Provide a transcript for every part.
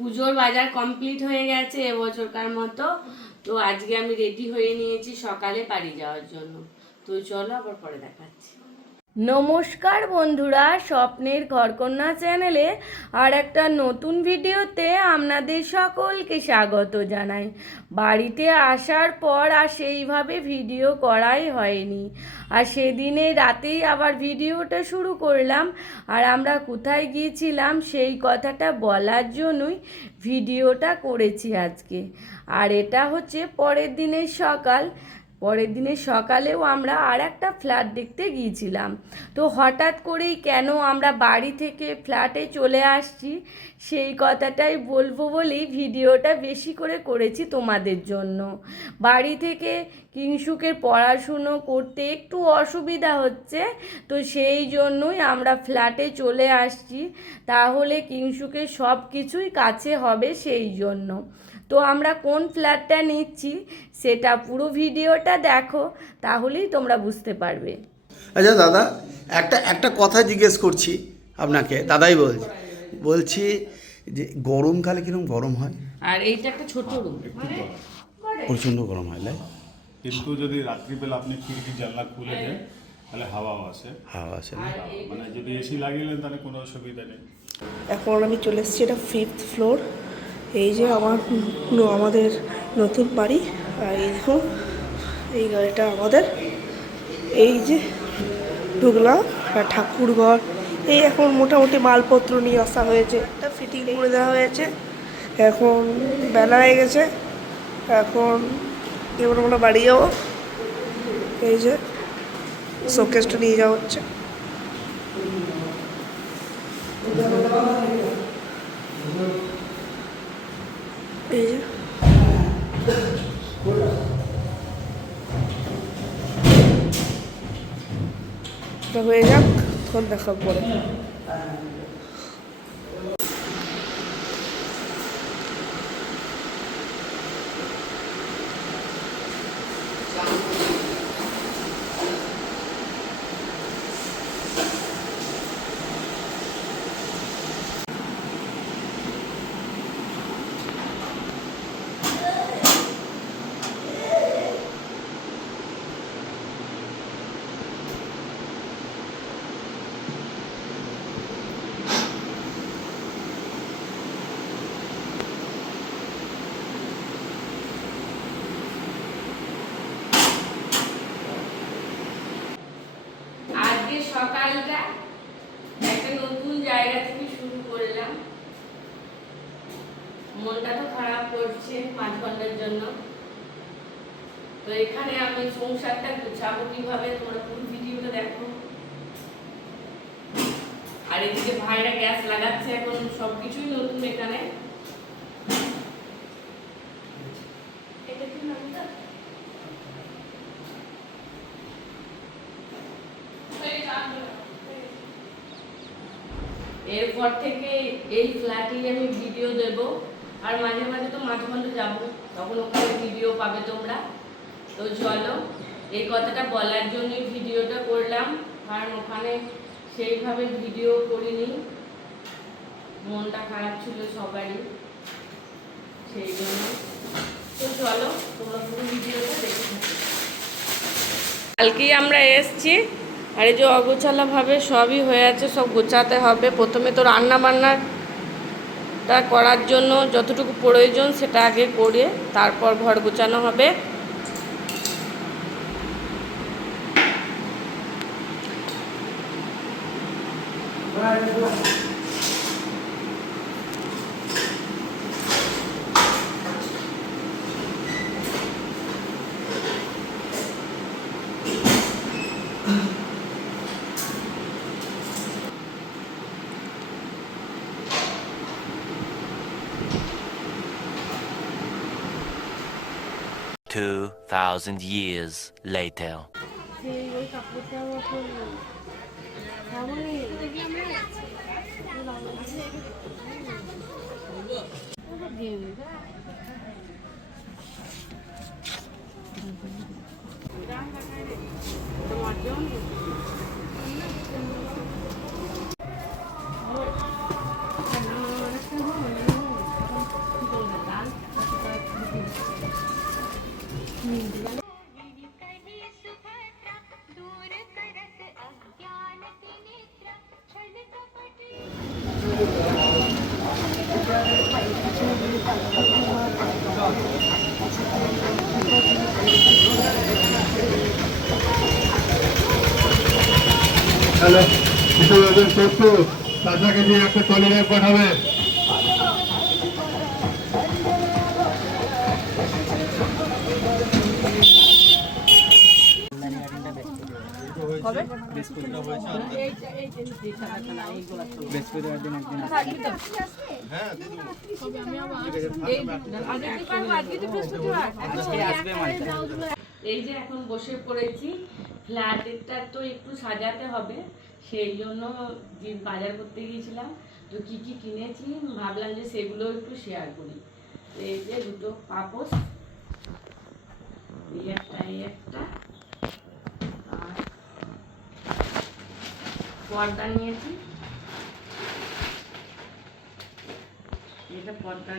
পুজোর বাজার কমপ্লিট হয়ে গেছে এবছরকার মতো। তো আজকে আমি রেডি হয়ে নিয়েছি সকালে পাড়ি যাওয়ার জন্য। তো চলো আবার পরে দেখাচ্ছি। নমস্কার বন্ধুরা, স্বপ্নের ঘরকন্যা চ্যানেলে আর একটা নতুন ভিডিওতে আপনাদের সকলকে স্বাগত জানাই। বাড়িতে আসার পর আর সেইভাবে ভিডিও করাই হয়নি। আর সেদিনে রাতেই আবার ভিডিওটা শুরু করলাম। আর আমরা কোথায় গিয়েছিলাম সেই কথাটা বলার জন্যই ভিডিওটা করেছি আজকে। আর এটা হচ্ছে পরের দিনের সকাল। পরের দিনের সকালেও আমরা আর একটা ফ্ল্যাট দেখতে গিয়েছিলাম। তো হঠাৎ করেই কেন আমরা বাড়ি থেকে ফ্ল্যাটে চলে আসছি, সেই কথাটাই বলব বলেই ভিডিওটা বেশি করে করেছি তোমাদের জন্য। বাড়ি থেকে কিংসুকের পড়াশুনো করতে একটু অসুবিধা হচ্ছে, তো সেই জন্যই আমরা ফ্ল্যাটে চলে আসছি। তাহলে কিংসুকের সব কিছুই কাছে হবে সেই জন্য। তো আমরা কোন ফ্ল্যাটটা নিচ্ছি সেটা পুরো ভিডিওটা দেখো তাহলেই তোমরা বুঝতে পারবে। আচ্ছা দাদা একটা একটা কথা জিজ্ঞেস করছি আপনাকে। দাদাই বলছি বলছি যে গরমকালে কীরকম গরম হয়? আর এইটা একটা ছোট রুম প্রচণ্ড গরম হয় লাই কিন্তু যদি রাত্রিবেলা আপনি খিড়কি জানলা খুলে দেন তাহলে হাওয়াও আসে। হাওয়া আসে না? মানে যদি এসি লাগিয়ে নেন তাহলে কোনো অসুবিধা নেই। এখন আমি চলে এসেছি এটা ফিফথ ফ্লোর এই যে আমার আমাদের নতুন বাড়ি, আর এই দেখুন এই গাড়িটা আমাদের। এই যে ঢুকলাম ঠাকুর ঘর এই এখন মোটামুটি মালপত্র নিয়ে আসা হয়েছে। এটা ফিটিং করে দেওয়া হয়েছে। এখন বেলা হয়ে গেছে। এখন এবার আমরা বাড়ি যাব। এই যে শোকেসটা নিয়ে যাওয়া হচ্ছে। এই যে। হয়ে যাক তখন আজকে সকালটা একটা নতুন জায়গা থেকে শুরু করলাম। মনটা তো খারাপ করছে পাঁচ ঘণ্টার জন্য। তো এখানে আমি সংসারটা গুছাবো কীভাবে, তোমরা পুরো ভিডিওটা দেখো। আর এদিকে ভাইরা গ্যাস লাগাচ্ছে এখন, সবকিছুই নতুন এখানে। এটা কি নামটা? এরপর থেকে এই ফ্ল্যাটেই আমি ভিডিও দেব। আর মাঝে মাঝে তো মাঝে মাঝে যাব। তখন ওখানে ভিডিও পাবে তোমরা। তো চলো, এই কথাটা বলার জন্যই ভিডিওটা করলাম। কারণ ওখানে সেইভাবে ভিডিও করিনি। মনটা খারাপ ছিল সবারই। সেই জন্য। তো চলো, তোমরা পুরো ভিডিওটা দেখে থাকো। কালকেই আমরা এসছি। আর এই যে অগোছালাভাবে সবই হয়ে আছে, সব গোছাতে হবে। প্রথমে তো রান্না বান্নাটা করার জন্য যতটুকু প্রয়োজন সেটা আগে করে তারপর ঘর গোছানো হবে। হ্যাঁ, 2,000 years later. তাহলে ওদের শত্রু তাকে নিয়ে একটা টলিনে পাঠাবে। এই যে এখন বসে পড়েছি, ফ্ল্যাটেরটা তো একটু সাজাতে হবে, সেই জন্য বাজার করতে গিয়েছিলাম, তো কি কি কিনেছি, ভাবলাম যে সেগুলো একটু শেয়ার করি। এই যে দুটো পাপোশ, এই একটা এই একটা। পর্দা নিয়েছি। এটা পর্দা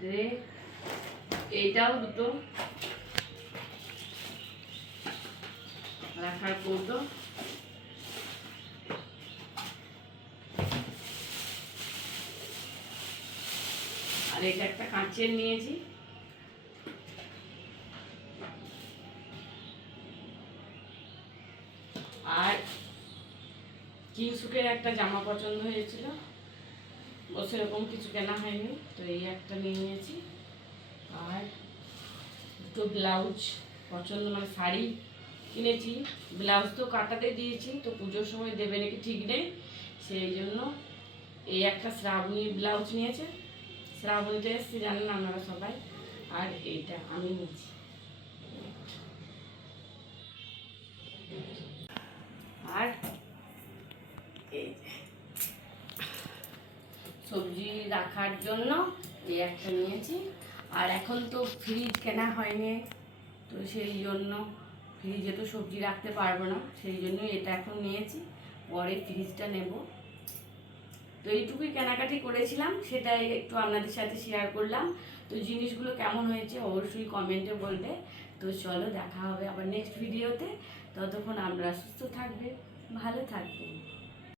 ট্রে এইটাও দুটো। রাখার কৌটো। আর এটা একটা কাঁচের নিয়েছি। আর কিংসুকের একটা জামা পছন্দ হয়েছিল। ও সেরকম কিছু কেনা হয়নি, তো এই একটা নিয়ে নিয়েছি। আর দুটো ব্লাউজ পছন্দ মানে শাড়ি কিনেছি। ব্লাউজ তো কাটাতে দিয়েছি, তো পুজোর সময় দেবে নাকি ঠিক নেই। সেই জন্য এই একটা শ্রাবণী ব্লাউজ নিয়েছে। শ্রাবণীতে এসছে জানেন আপনারা সবাই। আর এইটা আমি নিয়েছি আর এই সবজি রাখার জন্য এই একটা নিয়েছি। আর এখন তো ফ্রিজ কেনা হয়নি, তো সেই জন্য ফ্রিজে তো সবজি রাখতে পারব না, সেই জন্য এটা এখন নিয়েছি। পরে ফ্রিজটা নেব। তো এইটুকুই কেনাকাটি করেছিলাম, সেটাই একটু আপনাদের সাথে শেয়ার করলাম। তো জিনিসগুলো কেমন হয়েছে অবশ্যই কমেন্টে বলবে। তো চলো দেখা হবে আবার নেক্সট ভিডিওতে ততক্ষণ আমরা সুস্থ থাকবে, ভালো থাকবেন